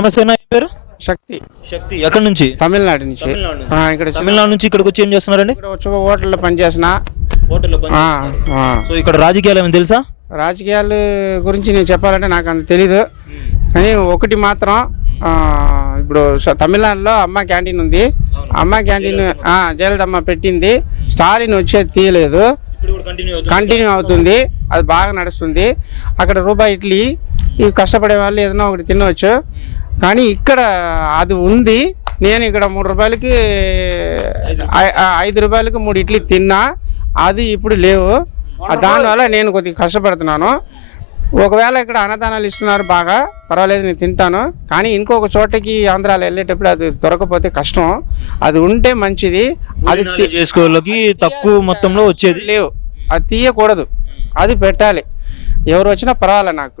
నమస్తే అన్న, ఏం పేరు? శక్తి శక్తి. ఎక్కడి నుంచి? తమిళనాడు నుంచి. ఇక్కడ తమిళనాడు నుంచి ఇక్కడికి వచ్చి ఏం చేస్తున్నారండి? ఇక్కడ వచ్చి హోటల్లో పనిచేసిన. హోటల్లో సో ఇక్కడ రాజకీయాలు ఏమైనా తెలుసా? రాజకీయాల గురించి నేను చెప్పాలంటే నాకు అంత తెలీదు, కానీ ఒకటి మాత్రం ఇప్పుడు తమిళనాడులో అమ్మ క్యాంటీన్ ఉంది. అమ్మ క్యాంటీన్ జయలలితమ్మ పెట్టింది. స్టాలిన్ వచ్చేది తీయలేదు, కంటిన్యూ అవుతుంది. అది బాగా నడుస్తుంది. అక్కడ రూపాయి ఇడ్లీ ఇవి కష్టపడే వాళ్ళు ఏదైనా ఒకటి తినవచ్చు. కానీ ఇక్కడ అది ఉంది. నేను ఇక్కడ 3 రూపాయలకి 5 రూపాయలకి 3 ఇడ్లీ తిన్నా. అది ఇప్పుడు లేవు. దానివల్ల నేను కొద్దిగా కష్టపడుతున్నాను. ఒకవేళ ఇక్కడ అన్నదానాలు ఇస్తున్నారు, బాగా పర్వాలేదు, నేను తింటాను. కానీ ఇంకొక చోటకి ఆంధ్రాలో వెళ్ళేటప్పుడు అది దొరకపోతే కష్టం. అది ఉంటే మంచిది. అది చేసుకోవాలకి తక్కువ మొత్తంలో వచ్చేది లేవు. అది తీయకూడదు, అది పెట్టాలి. ఎవరు వచ్చినా పర్వాలే నాకు.